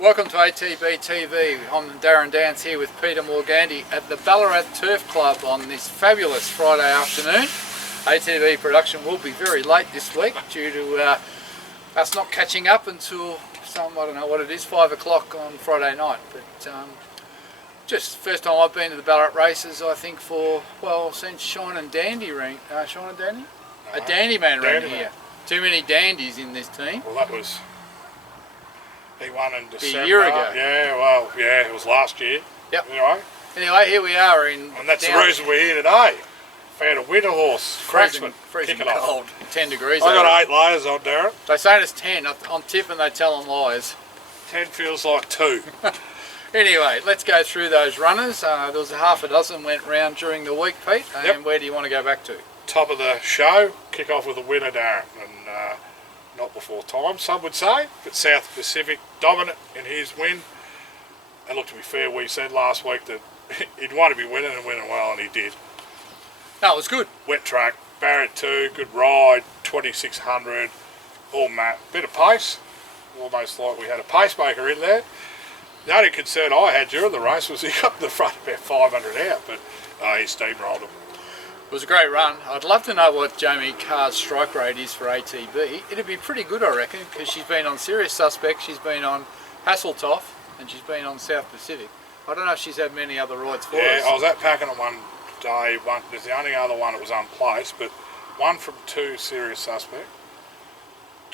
Welcome to ATB TV. I'm Darren Dance here with Peter Morganti at the Ballarat Turf Club on this fabulous Friday afternoon. ATB production will be very late this week due to us not catching up until I don't know what it is, 5 o'clock on Friday night. But just first time I've been to the Ballarat races, I think, for, well, since Shine and Dandy ran. Shine and Dandy? No, a Dandy man ran here. Too many dandies in this team. Well, that was... He won in December. A year ago. Yeah, well, yeah, it was last year. Yep. Anyway, here we are in... And that's the reason we're here today. Found a winter horse, Cracksman, freezing kicking cold, off. 10 degrees. I got 8 layers on, Darren. They say it's 10. On tip and they tell them lies. 10 feels like 2. Anyway, let's go through those runners. There was a half a dozen went round during the week, Pete. And where do you want to go back to? Top of the show, kick off with a winner, Darren. And not before time, some would say, but South Pacific dominant in his win. And look, to be fair, we said last week that he'd want to be winning and winning well, and he did. No, it was good. Wet track, Barrett 2, good ride, 2600, all mat, bit of pace, almost like we had a pacemaker in there. The only concern I had during the race was he got in the front about 500 out, but he steamrolled him. It was a great run. I'd love to know what Jamie Carr's strike rate is for ATB. It'd be pretty good, I reckon, because she's been on Serious Suspect, she's been on Hasseltoff, and she's been on South Pacific. I don't know if she's had many other rides for us. Yeah, I was at Pakenham one day. There's the only other one that was unplaced, but one from 2 Serious Suspect,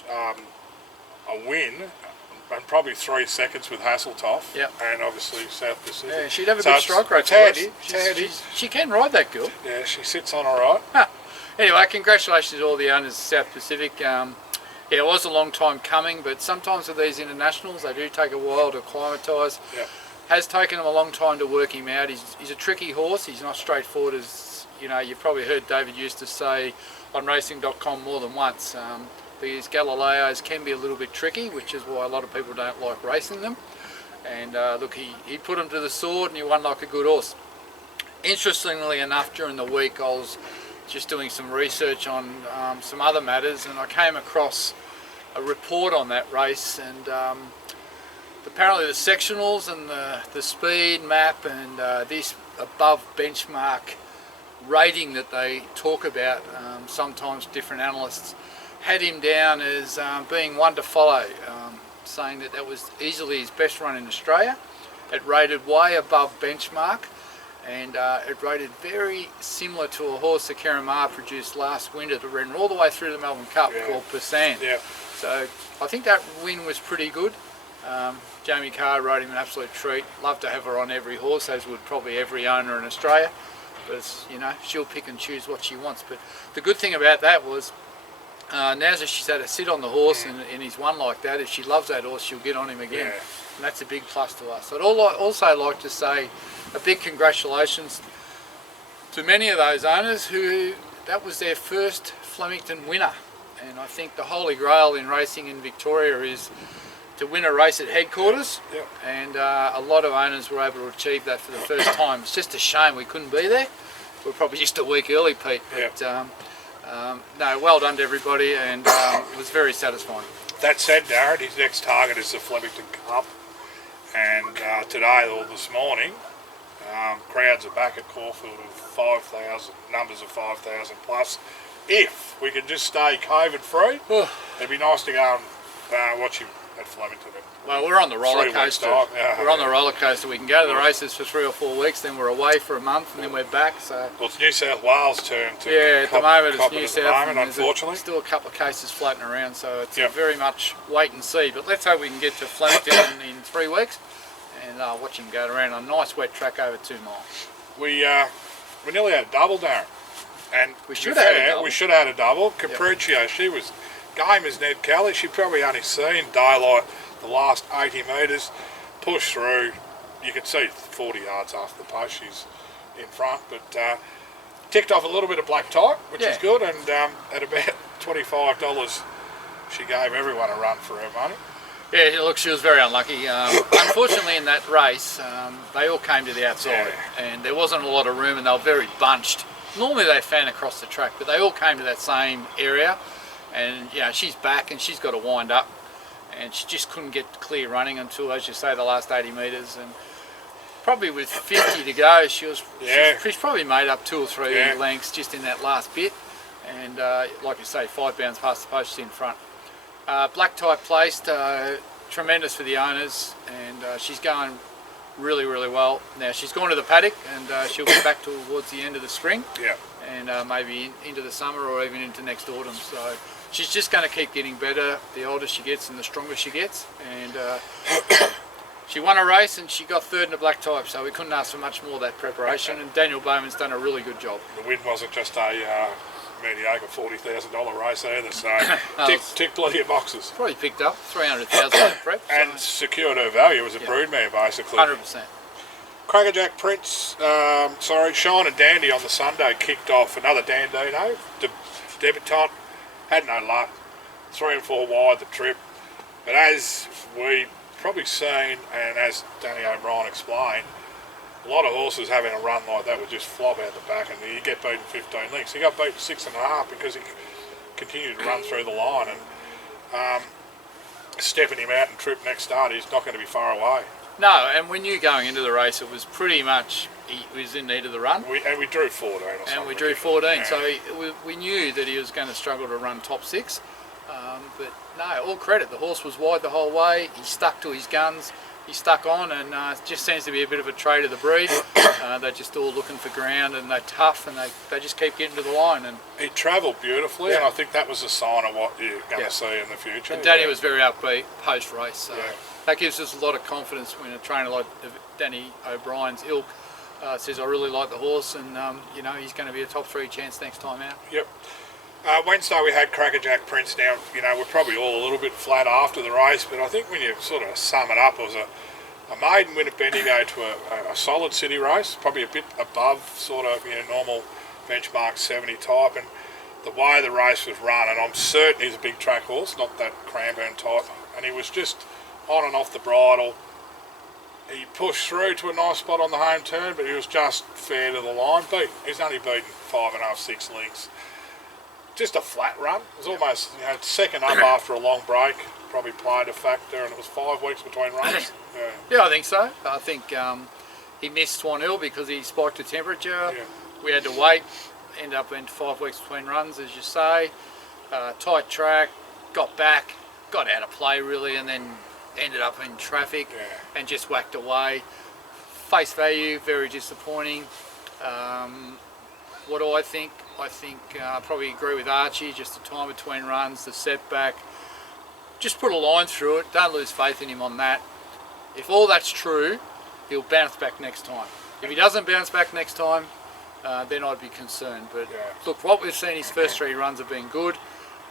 a win, and probably 3 seconds with Hasseltoff, and obviously South Pacific. Yeah, she'd have a good strike rate. Tandy. She can ride that girl. Yeah, she sits on all right. Anyway, congratulations to all the owners of South Pacific. Yeah, it was a long time coming, but sometimes with these internationals, they do take a while to acclimatise. Yeah. Has taken him a long time to work him out. He's a tricky horse. He's not straightforward, as you know. You've probably heard David used to say on racing.com more than once. These Galileos can be a little bit tricky, which is why a lot of people don't like racing them. And look, he put him to the sword and he won like a good horse. Interestingly enough, during the week I was just doing some research on some other matters, and I came across a report on that race, and apparently the sectionals and the speed map and this above benchmark rating that they talk about, sometimes different analysts had him down as being one to follow, saying that was easily his best run in Australia. It rated way above benchmark, and it rated very similar to a horse that Karen Maher produced last winter that ran all the way through the Melbourne Cup, called Persan. Yeah. So I think that win was pretty good. Jamie Carr rode him an absolute treat. Love to have her on every horse, as would probably every owner in Australia. But you know, she'll pick and choose what she wants. But the good thing about that was, now that she's had to sit on the horse and he's won like that, if she loves that horse, she'll get on him again. Yeah. And that's a big plus to us. I'd also like to say a big congratulations to many of those owners who that was their first Flemington winner. And I think the holy grail in racing in Victoria is to win a race at headquarters. Yeah. And a lot of owners were able to achieve that for the first time. It's just a shame we couldn't be there. We're probably just a week early, Pete. But, no, well done to everybody, and it was very satisfying. That said, Darren, his next target is the Flemington Cup, and today or this morning, crowds are back at Caulfield of 5,000, numbers of 5,000 plus. If we can just stay COVID free, it'd be nice to go and watch him at Flemington. Well, we're on the roller coaster. We're on the roller coaster. We can go to the races for 3 or 4 weeks, then we're away for a month, and then we're back. So well, it's New South Wales' turn to at the moment it's New South. Unfortunately, still a couple of cases floating around, so it's very much wait and see. But let's hope we can get to Flemington in 3 weeks and watch him go around on a nice wet track over 2 miles. We nearly had a double, Darren, and we should have had a double. Capriccio, she was game as Ned Kelly. She probably only seen daylight the last 80 metres, push through. You could see 40 yards after the post she's in front, but ticked off a little bit of black type, which is good, and at about $25 she gave everyone a run for her money. Yeah, look, she was very unlucky. Unfortunately in that race they all came to the outside and there wasn't a lot of room, and they were very bunched. Normally they fan across the track, but they all came to that same area, and you know, she's back and she's got to wind up. and she just couldn't get clear running until, as you say, the last 80 metres. And probably with 50 to go, she's probably made up 2 or 3 lengths just in that last bit. And like you say, 5 bounds past the post in front. Black type placed, tremendous for the owners, and she's going really, really well. Now she's gone to the paddock, and she'll be back towards the end of the spring, and maybe into the summer or even into next autumn. So she's just going to keep getting better the older she gets and the stronger she gets. And she won a race and she got 3rd in the black type, so we couldn't ask for much more of that preparation. And Daniel Bowman's done a really good job. The win wasn't just a mediocre $40,000 race either, so ticked plenty of boxes. Probably picked up 300,000 in prep. And secured her value as a broodmare, basically. 100%. Crackerjack Prince, Shine and Dandy on the Sunday kicked off another Dandino, debutant, had no luck, 3 and 4 wide the trip, but as we probably seen, and as Danny O'Brien explained, a lot of horses having a run like that would just flop out the back, and you get beaten 15 lengths. He got beaten 6.5 because he continued to run through the line, and stepping him out and trip next start, he's not going to be far away. No, and we knew going into the race it was pretty much he was in need of the run. We drew 14 or something. And we drew 14, so we knew that he was going to struggle to run top 6. But no, all credit. The horse was wide the whole way. He stuck to his guns. He stuck on, and it just seems to be a bit of a trait of the breed. They're just all looking for ground, and they're tough, and they just keep getting to the line. And he travelled beautifully, and I think that was a sign of what you're going to see in the future. And Danny was very upbeat post-race, so that gives us a lot of confidence when a trainer like Danny O'Brien's ilk says, I really like the horse, and you know, he's going to be a top 3 chance next time out. Yep. Wednesday we had Crackerjack Prince. Now, you know, we're probably all a little bit flat after the race, but I think when you sort of sum it up, it was a maiden win at Bendigo to a solid city race, probably a bit above sort of, you know, normal benchmark 70 type, and the way the race was run, and I'm certain he's a big track horse, not that Cranbourne type, and he was just on and off the bridle. He pushed through to a nice spot on the home turn, but he was just fair to the line. He's only beaten 5.5, 6 lengths. Just a flat run. It was almost, you know, second up after a long break. Probably played a factor, and it was 5 weeks between runs. Yeah, I think so. I think he missed Swan Hill because he spiked the temperature. We had to wait. Ended up in 5 weeks between runs, as you say. Tight track. Got back. Got out of play really, and then ended up in traffic and just whacked away. Face value, very disappointing. What do I think? I think I probably agree with Archie, just the time between runs, the setback. Just put a line through it, don't lose faith in him on that. If all that's true, he'll bounce back next time. If he doesn't bounce back next time, then I'd be concerned. But look, what we've seen, his first 3 runs have been good.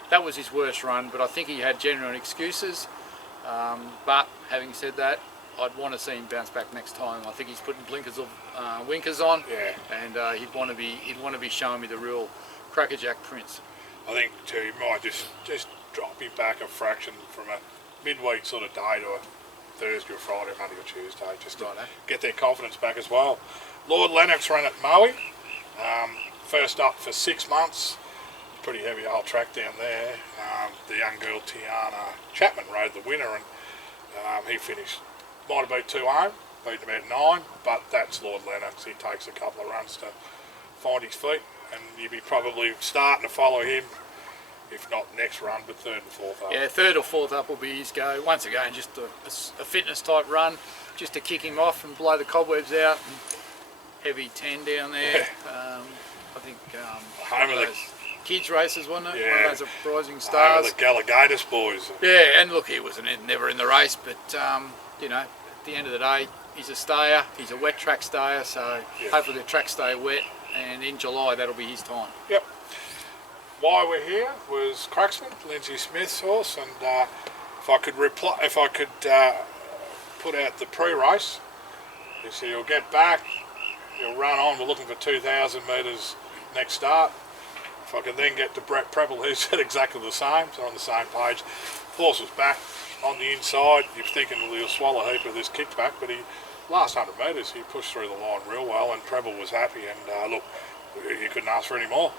That was his worst run, but I think he had genuine excuses. But having said that, I'd want to see him bounce back next time. I think he's putting winkers on, and he'd want to be showing me the real Crackerjack Prince. I think too, you might just drop him back a fraction from a midweek sort of day to a Thursday or Friday, Monday or Tuesday, just to get their confidence back as well. Lord Lennox ran at Maui, first up for 6 months. Pretty heavy old track down there. The young girl Tiana Chapman rode the winner, and he finished. Might have beat 2 home, beat about 9, but that's Lord Lennox. He takes a couple of runs to find his feet, and you'd be probably starting to follow him, if not next run, but 3rd and 4th up. Yeah, 3rd or 4th up will be his go. Once again, just a fitness type run, just to kick him off and blow the cobwebs out. And heavy 10 down there. I think home of those kids races, wasn't it? One of those rising stars. Home of the Galligatus boys. Yeah, and look, he was never in the race, but you know, at the end of the day, he's a stayer. He's a wet track stayer, so hopefully the track stay wet, and in July that'll be his time. Yep. Why we're here was Cracksman, Lindsay Smith's horse, and if I could put out the pre-race, you see, he'll get back, he'll run on. We're looking for 2,000 metres next start. If I can then get to Brett Preble, who said exactly the same, so on the same page. Horse was back on the inside. You're thinking, well, he'll swallow a heap of this kickback, but last 100 metres, he pushed through the line real well, and Preble was happy, and look, you couldn't ask for any more.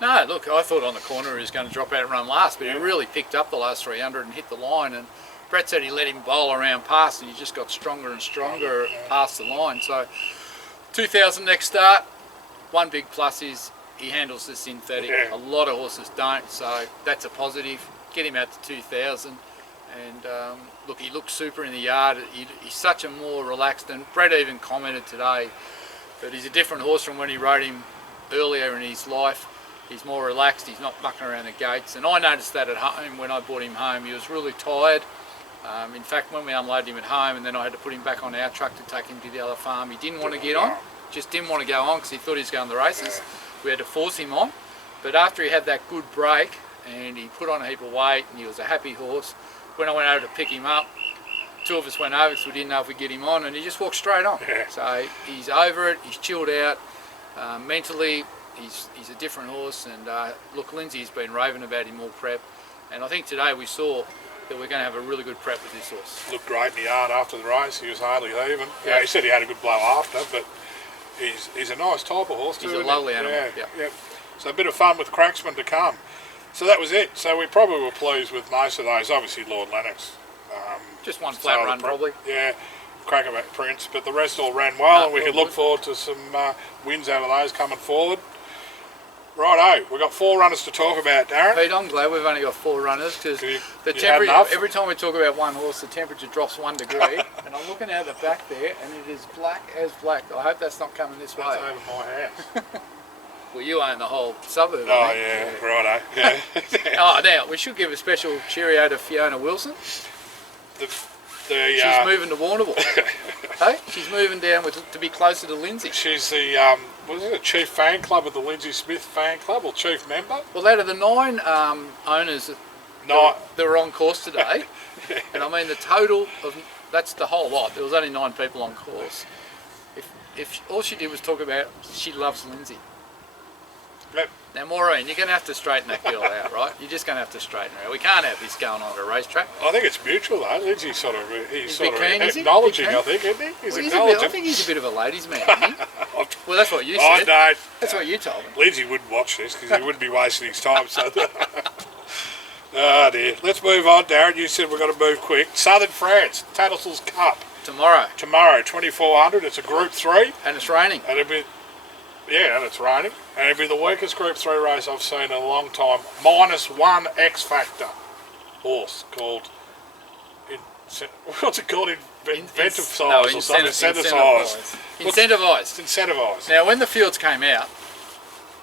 No, look, I thought on the corner he was going to drop out and run last, but he really picked up the last 300 and hit the line, and Brett said he let him bowl around past and he just got stronger and stronger past the line. So 2000 next start. One big plus is he handles the synthetic. A lot of horses don't, so that's a positive. Get him out to 2000. And look, he looks super in the yard. He's such a more relaxed, and Brett even commented today that he's a different horse from when he rode him earlier in his life. He's more relaxed, he's not mucking around the gates. And I noticed that at home when I brought him home. He was really tired. In fact, when we unloaded him at home and then I had to put him back on our truck to take him to the other farm, he didn't want to get on. Just didn't want to go on because he thought he was going to the races. We had to force him on. But after he had that good break and he put on a heap of weight and he was a happy horse, when I went over to pick him up, two of us went over because we didn't know if we'd get him on, and he just walked straight on. So he's over it, he's chilled out. Mentally, he's a different horse, and look, Lindsay's been raving about him all prep, and I think today we saw that we're going to have a really good prep with this horse. Looked great in the yard after the race. He was hardly even. Yeah, he said he had a good blow after, but he's a nice type of horse too. He's a lovely animal. Yeah. So a bit of fun with Cracksman to come. So that was it. So we probably were pleased with most of those. Obviously Lord Lennox. Just one flat run probably. Yeah, Crackerjack Prince, but the rest all ran well, and we can look forward to some wins out of those coming forward. Righto, we've got 4 runners to talk about, Darren. Pete, I'm glad we've only got 4 runners because the temperature, every time we talk about one horse, the temperature drops 1 degree. And I'm looking out the back there, and it is black as black. I hope that's not coming this way. That's over my house. Well, you own the whole suburb. Oh, yeah, righto. Yeah. Oh, now, we should give a special cheerio to Fiona Wilson. She's moving to Warrnambool. Hey, she's moving down to be closer to Lindsay. She's the was it a chief fan club of the Lindsay Smith fan club, or chief member? Well, out of the 9 owners that were on course today, and I mean the total of, that's the whole lot. There was only 9 people on course. If all she did was talk about she loves Lindsay. Yep. Now, Maureen, you're going to have to straighten that girl out, right? You're just going to have to straighten her out. We can't have this going on at a racetrack. I think it's mutual, though. Lindsay's sort of keen, acknowledging, I think, isn't he? He's acknowledging. I think he's a bit of a ladies' man, isn't he? Well, that's what you said. I don't. That's what you told me. Lindsay wouldn't watch this because he wouldn't be wasting his time. So, oh dear. Let's move on, Darren. You said we've got to move quick. Southern France, Tattlesall's Cup. Tomorrow, 2400. It's a Group 3. And it's raining. And it'll be, and it's raining. And it'll be the weakest Group 3 race I've seen in a long time. -1 X Factor horse called, what's it called? Inventive size or something? Incentivise. Incentivise. Now, when the fields came out,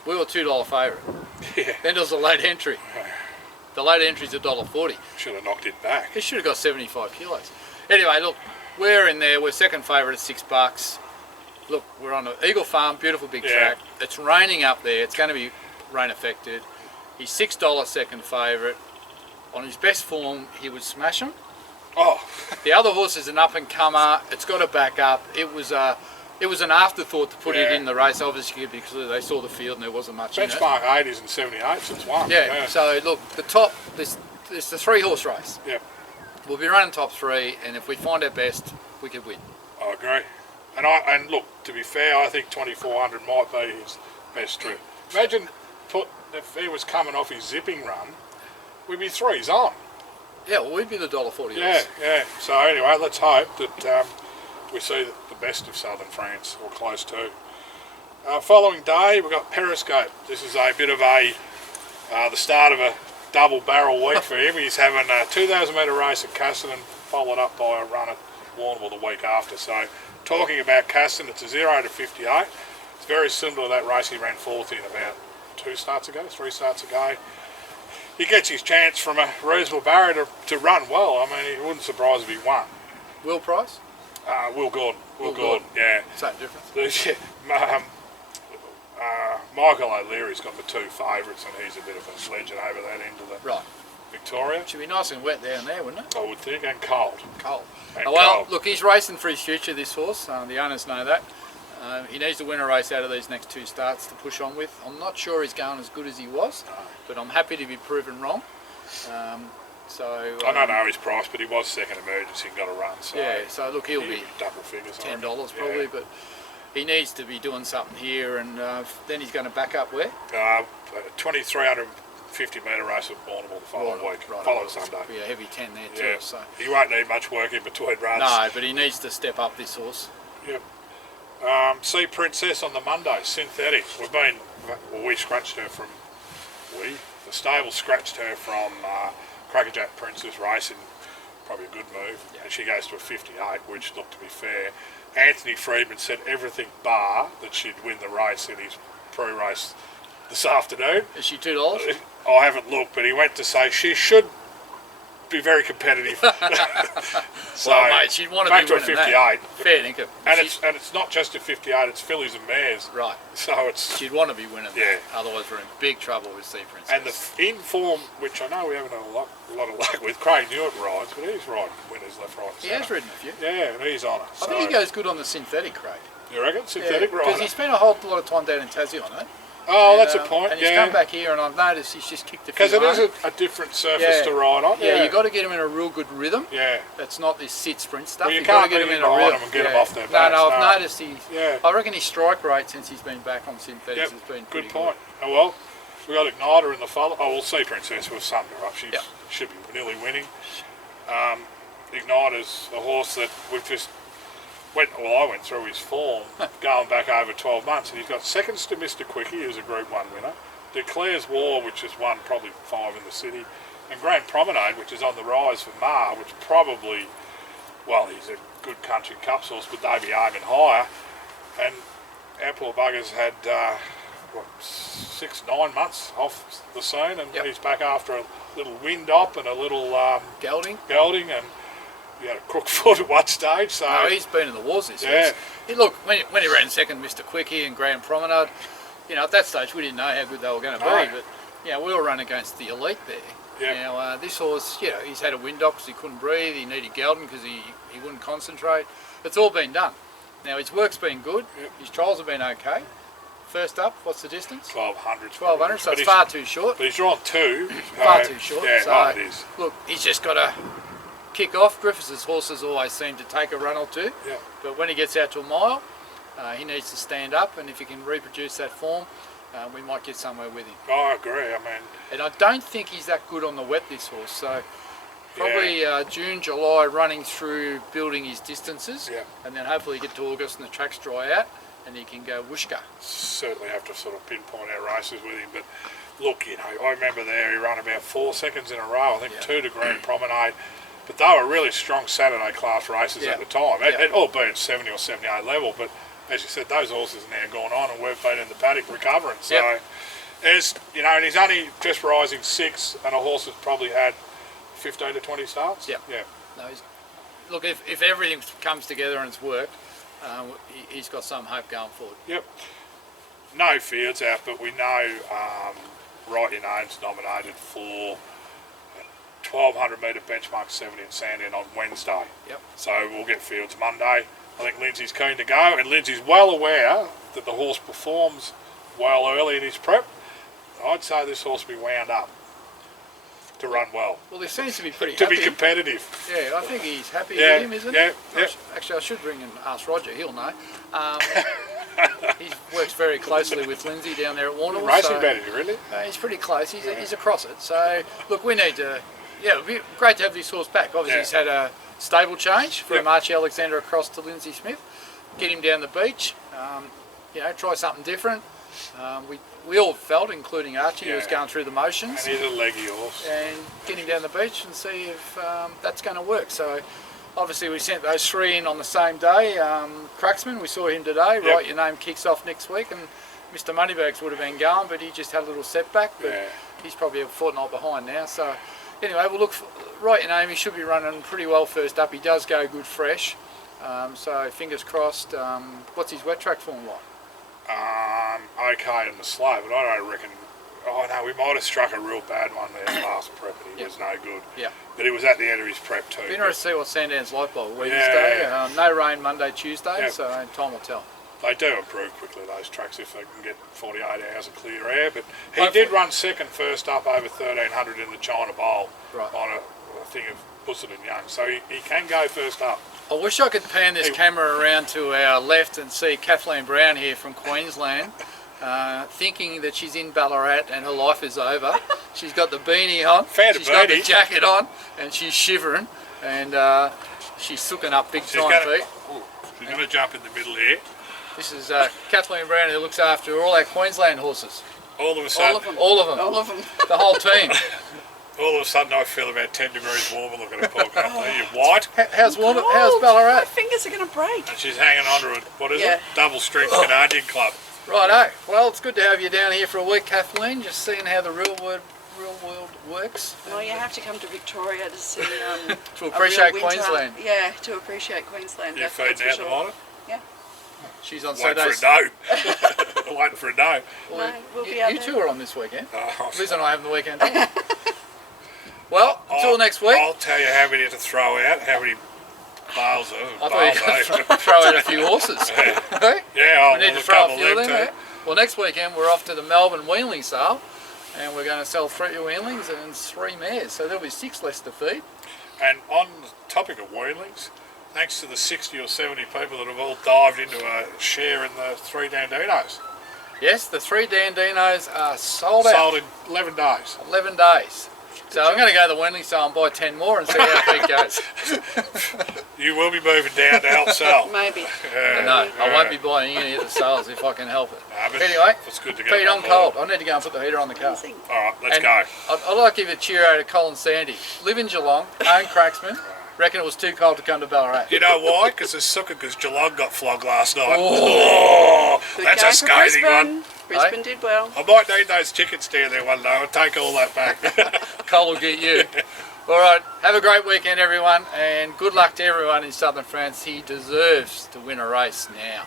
we were $2 favourite. Yeah. Then there was a late entry. The late entry's $1.40. Should have knocked it back. He should have got 75 kilos. Anyway, look, we're in there. We're second favourite at $6. Look, we're on an Eagle Farm, beautiful big track. It's raining up there. It's going to be rain affected. He's $6 second favourite. On his best form, he would smash him. Oh. The other horse is an up and comer. It's got to back up. It was an afterthought to put it in the race, obviously, because they saw the field and there wasn't much in it. Benchmark 80s and 78s. It's one. Yeah. So look, the top. There's the 3-horse race. Yep. We'll be running top 3, and if we find our best, we could win. I agree. And look, to be fair, I think 2400 might be his best trip. Imagine if he was coming off his zipping run, we'd be 3s on. Yeah, well, we'd be the $1.40. Yeah. So anyway, let's hope that we see the best of Southern France, or close to. Following day, we've got Periscope. This is a bit of the start of a double barrel week for him. He's having a 2,000 metre race at Caston, followed up by a run at Warrnambool the week after. So, talking about Caston, it's a 0 to 58. It's very similar to that race he ran 4th in about 3 starts ago. He gets his chance from a reasonable barrier to run well. I mean, it wouldn't surprise if he won. Will Price? Will Gordon. Will Gordon, yeah. Same difference. Michael O'Leary's got the 2 favourites, and he's a bit of a sledge over that into the Victoria. Should be nice and wet down there, wouldn't it? I would think, and cold. Well, look, he's racing for his future, this horse. The owners know that. He needs to win a race out of these next 2 starts to push on with. I'm not sure he's going as good as he was, but I'm happy to be proven wrong. I don't know his price, but he was second emergency and got a run. So yeah, so look, he'll be double figures. $10 probably, but he needs to be doing something here, and then he's going to back up where? 2300 50-metre race at Bourneville the following week, right, following Sunday. Be a heavy 10 there too. Yeah. So. He won't need much work in between runs. No, but he needs to step up this horse. Yep. Sea Princess on the Monday, synthetic. We scratched her from, the stable scratched her from Crackerjack Prince's racing, probably a good move, and she goes to a 58, which looked to be fair. Anthony Friedman said everything bar that she'd win the race in his pre-race this afternoon. Is she $2? I haven't looked, but he went to say she should be very competitive. So, well, mate, she'd want to back be to a winning 58. That. Fair dinkum. And it's not just a 58; it's fillies and mares. Right. So it's. She'd want to be winning. Yeah. That. Otherwise, we're in big trouble with Sea Princess. And the inform, which I know we haven't had a lot of luck with, Craig Newitt rides, but he's riding winners left, right, and He centre. has ridden a few. Yeah, and he's on it. I think he goes good on the synthetic, Craig. You reckon synthetic rider? Because he spent a whole lot of time down in Tassie on it. Oh, that's a point. And he's come back here, and I've noticed he's just kicked a few. Because it is a different surface to ride on. Yeah, you've got to get him in a real good rhythm. Yeah. It's not this sit sprint stuff. Well, you You've can't got to get him in a behind rhythm them and get them off their backs. No, I've noticed I reckon his strike rate since he's been back on synthetics has been pretty good point. Oh well, we got Igniter in the follow. Oh, we'll see Princess. We've summed her up. She should be nearly winning. Igniter's a horse that we've just I went through his form going back over 12 months, and he's got seconds to Mr. Quickie, who's a Group 1 winner, Declares War, which has won probably 5 in the city, and Grand Promenade, which is on the rise for Mar, which probably, well, he's a good country cup horse, but they'd be aiming higher. And our poor bugger's had 6-9 months off the scene, and he's back after a little wind up and a little gelding, and he had a crook foot at one stage. So no, he's been in the wars this year. Look, when he ran second, Mr. Quickie and Grand Promenade, at that stage we didn't know how good they were going to be, but we were running against the elite there. Now this horse, he's had a wind up because he couldn't breathe. He needed gelding because he wouldn't concentrate. It's all been done. Now his work's been good. His trials have been okay. First up, what's the distance? 1200. 1200, so it's far too short. But he's drawn 2. Far too short. Yeah, so, it is. Look, he's just got to kick off. Griffiths' horses always seem to take a run or two. Yeah. But when he gets out to a mile, he needs to stand up, and if he can reproduce that form, we might get somewhere with him. I agree. And I don't think he's that good on the wet, this horse. So probably June, July, running through building his distances, and then hopefully get to August and the tracks dry out, and he can go whooshka. Certainly have to sort of pinpoint our races with him, but look, I remember there he ran about 4 seconds in a row. I think 2 to Grand Promenade, but they were really strong Saturday class races at the time. It all been at 70 or 78 level, but as you said, those horses are now gone on, and we've been in the paddock recovering. So, as and he's only just rising 6, and a horse that's probably had 15 to 20 starts. No, look, if everything comes together and it's worked, he's got some hope going forward. No fields out, but we know Write Your Name's nominated for 1200 metre benchmark 70 in Sandown on Wednesday. So we'll get fields Monday. I think Lindsay's keen to go, and Lindsay's well aware that the horse performs well early in his prep. I'd say this horse will be wound up to run well. Well, he seems to be pretty to happy. be competitive. Yeah, I think he's happy with him, isn't he? Actually, I should ring and ask Roger. He'll know. He works very closely with Lindsay down there at Warrnambool. Racing better, really? He's pretty close. He's across it. So, look, we need to... it'd be great to have this horse back. Obviously, he's had a stable change from Archie Alexander across to Lindsay Smith. Get him down the beach. Try something different. We all felt, including Archie, who was going through the motions. And he's a leggy horse. And get him down the beach and see if that's going to work. So, obviously, we sent those 3 in on the same day. Cracksman, we saw him today. Write Your Name kicks off next week, and Mr. Moneybags would have been going, but he just had a little setback. But he's probably a fortnight behind now. So, anyway, we'll look. Write Your Name. He should be running pretty well first up. He does go good fresh. So fingers crossed. What's his wet track form like? Okay in the slow, but I don't reckon. Oh no, we might have struck a real bad one there last prep, and he was no good. But he was at the end of his prep too. Be interesting to see what Sandown's like by Wednesday. No rain Monday, Tuesday, so time will tell. They do improve quickly, those tracks, if they can get 48 hours of clear air. But he did run second first up over 1300 in the China Bowl on a thing of Busset and Young, so he can go first up. I wish I could pan this camera around to our left and see Kathleen Brown here from Queensland, thinking that she's in Ballarat and her life is over. She's got the beanie on, Fair to she's got the Bertie. jacket on, and she's shivering, and she's sooking up big time, Pete. She's going to jump in the middle here. This is Kathleen Brown, who looks after all our Queensland horses. All of a sudden, All of them. All of them. The whole team. all of a sudden, I feel about 10 degrees warmer looking at poor Kathleen. You're white, How's Cold. Ballarat? My fingers are going to break. and she's hanging on to it. What is Yeah. it? Double strength Canadian club. Righto. Well, it's good to have you down here for a week, Kathleen. Just seeing how the real world works. Well, you have to come to Victoria to see. To appreciate a real winter. Queensland. Yeah, to appreciate Queensland. You're that's feeding for out the sure. monitor? Yeah. She's on Waiting for Saturdays. a no. Waiting for a no. Well, No, we'll be out you there. two are on this weekend. Oh, Liz and I have the weekend too. Well, until next week. I'll tell you how many to throw out, how many bales of. I thought you were going to throw out a few horses. Hey? Yeah, We need to there's a throw a couple few of them. too. Eh? Well, next weekend we're off to the Melbourne Weanling sale, and we're going to sell 3 weanlings and 3 mares. So there'll be 6 less to feed. And on the topic of weanlings, thanks to the 60 or 70 people that have all dived into a share in the 3 Dandinos. Yes, the 3 Dandinos are sold out. Sold in 11 days. 11 days. So I'm going to go to the Weanling sale and buy 10 more and see how Pete goes. You will be moving down to help sell. Maybe. No, I won't be buying any of the sales if I can help it. But Anyway, it's good to get Pete, on I'm board. cold. I need to go and put the heater on the car. Amazing. All right, let's And go. I'd like to give a cheer out to Colin Sandy. Live in Geelong, own Cracksman. Reckon it was too cold to come to Ballarat. You know why? Because it's sucker because Geelong got flogged last night. Oh. Good That's game a for scathing Brisbane. one. Brisbane did well. I might need those tickets down there one day. I'll take all that back. Cole will get you. All right, have a great weekend, everyone, and good luck to everyone in Southern France. He deserves to win a race now.